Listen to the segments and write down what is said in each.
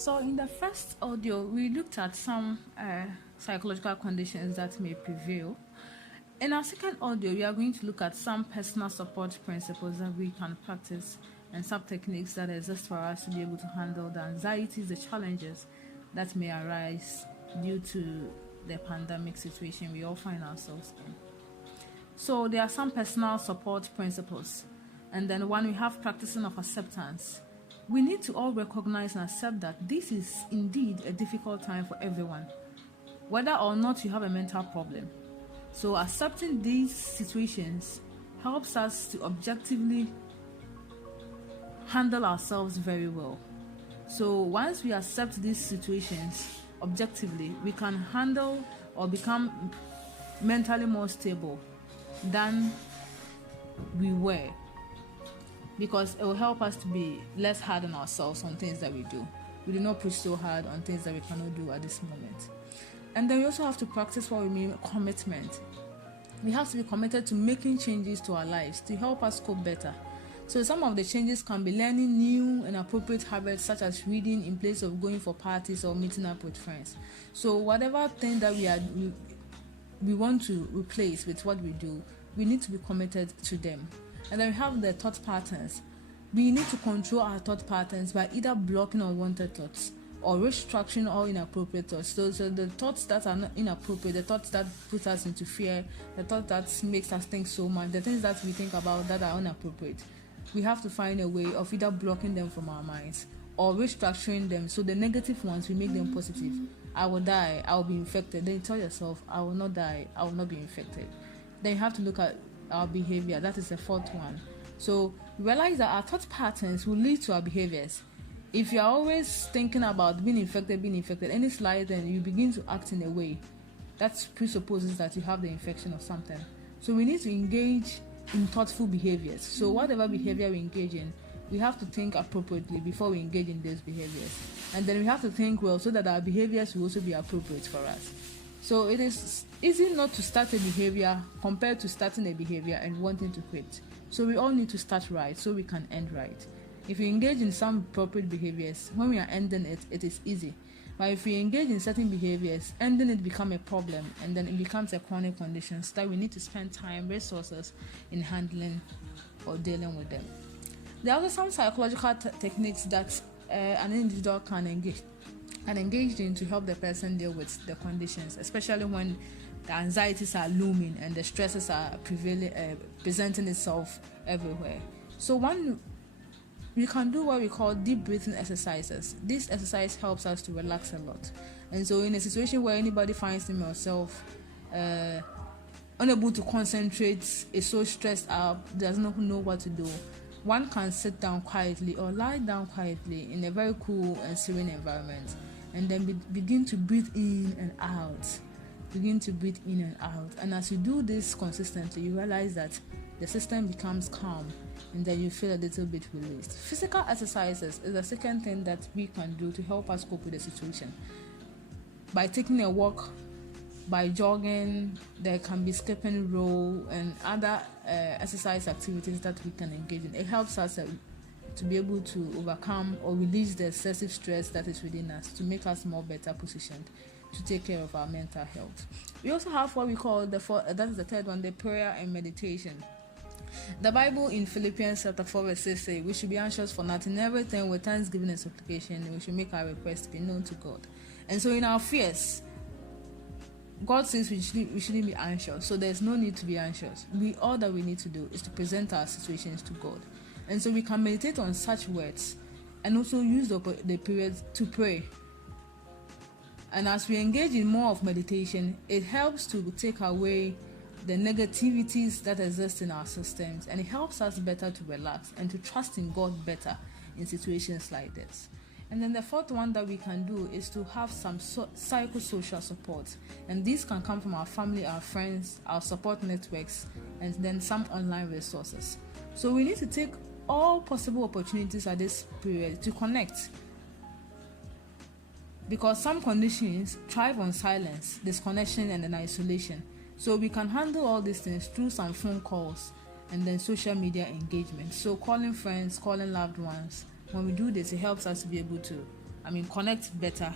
So in the first audio, we looked at some psychological conditions that may prevail. In our second audio, we are going to look at some personal support principles that we can practice and some techniques that exist for us to be able to handle the anxieties, the challenges that may arise due to the pandemic situation we all find ourselves in. So there are some personal support principles, and then when we have practicing of acceptance, we need to all recognize and accept that this is indeed a difficult time for everyone, whether or not you have a mental problem. So accepting these situations helps us to objectively handle ourselves very well. So once we accept these situations objectively, we can handle or become mentally more stable than we were, because it will help us to be less hard on ourselves on things that we do. We do not push so hard on things that we cannot do at this moment. And then we also have to practice what we mean commitment. We have to be committed to making changes to our lives to help us cope better. So some of the changes can be learning new and appropriate habits, such as reading in place of going for parties or meeting up with friends. So whatever thing that we want to replace with what we do, we need to be committed to them. And then we have the thought patterns. We need to control our thought patterns by either blocking unwanted thoughts or restructuring all inappropriate thoughts. So the thoughts that are not inappropriate, the thoughts that put us into fear, the thought that makes us think so much, the things that we think about that are inappropriate, we have to find a way of either blocking them from our minds or restructuring them. So the negative ones, we make them positive. I will die, I will be infected. Then you tell yourself, I will not die, I will not be infected. Then you have to look at our behavior. That is the fourth one. So realize that our thought patterns will lead to our behaviors. If you are always thinking about being infected, any slight, then you begin to act in a way that presupposes that you have the infection or something. So we need to engage in thoughtful behaviors. So whatever behavior we engage in, we have to think appropriately before we engage in those behaviors. And then we have to think well so that our behaviors will also be appropriate for us. So it is easy not to start a behavior compared to starting a behavior and wanting to quit. So we all need to start right so we can end right. If we engage in some appropriate behaviors, when we are ending it, it is easy. But if we engage in certain behaviors, ending it becomes a problem, and then it becomes a chronic condition, so that we need to spend time, resources in handling or dealing with them. There are also some psychological techniques that an individual can engage in to help the person deal with the conditions, especially when the anxieties are looming and the stresses are presenting itself everywhere. So we can do what we call deep breathing exercises. This exercise helps us to relax a lot. And so in a situation where anybody finds themselves unable to concentrate, is so stressed out, does not know what to do, one can sit down quietly or lie down quietly in a very cool and serene environment, and then begin to breathe in and out. And as you do this consistently, you realize that the system becomes calm, and then you feel a little bit released. Physical exercises is the second thing that we can do to help us cope with the situation. By taking a walk, by jogging, there can be skipping rope and other exercise activities that we can engage in. It helps us to be able to overcome or release the excessive stress that is within us, to make us more better positioned to take care of our mental health. We also have what we call that is the third one, the prayer and meditation. The Bible in Philippians chapter 4 verse 6 says, we should be anxious for nothing, everything with thanksgiving and supplication, and we should make our requests be known to God. And so in our fears, God says we shouldn't be anxious, so there's no need to be anxious. All that we need to do is to present our situations to God. And so we can meditate on such words and also use the period to pray. And as we engage in more of meditation, it helps to take away the negativities that exist in our systems, and it helps us better to relax and to trust in God better in situations like this. And then the fourth one that we can do is to have some psychosocial support, and these can come from our family, our friends, our support networks, and then some online resources. So we need to take all possible opportunities at this period to connect, because some conditions thrive on silence, disconnection, and then isolation. So we can handle all these things through some phone calls and then social media engagement. So calling friends, calling loved ones, when we do this, it helps us to be able to connect better,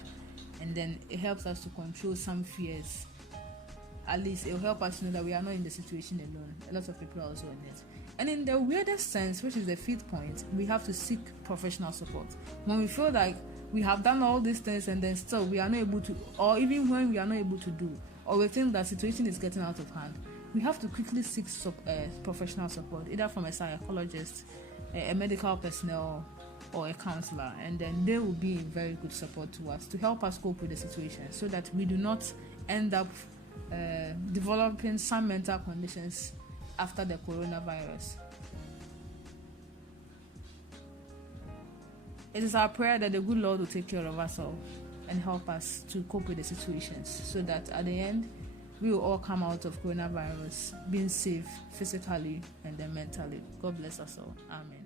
and then it helps us to control some fears. At least it will help us know that we are not in the situation alone. A lot of people are also in it. And in the weirdest sense, which is the fifth point, we have to seek professional support. When we feel like we have done all these things and then still we are not able to, or even when we are not able to do, or we think that situation is getting out of hand, we have to quickly seek professional support, either from a psychologist, a medical personnel, or a counselor, and then they will be in very good support to us to help us cope with the situation, so that we do not end up developing some mental conditions after the coronavirus. It is our prayer that the good Lord will take care of us all and help us to cope with the situations, so that at the end we will all come out of coronavirus being safe physically and then mentally. God bless us all. Amen.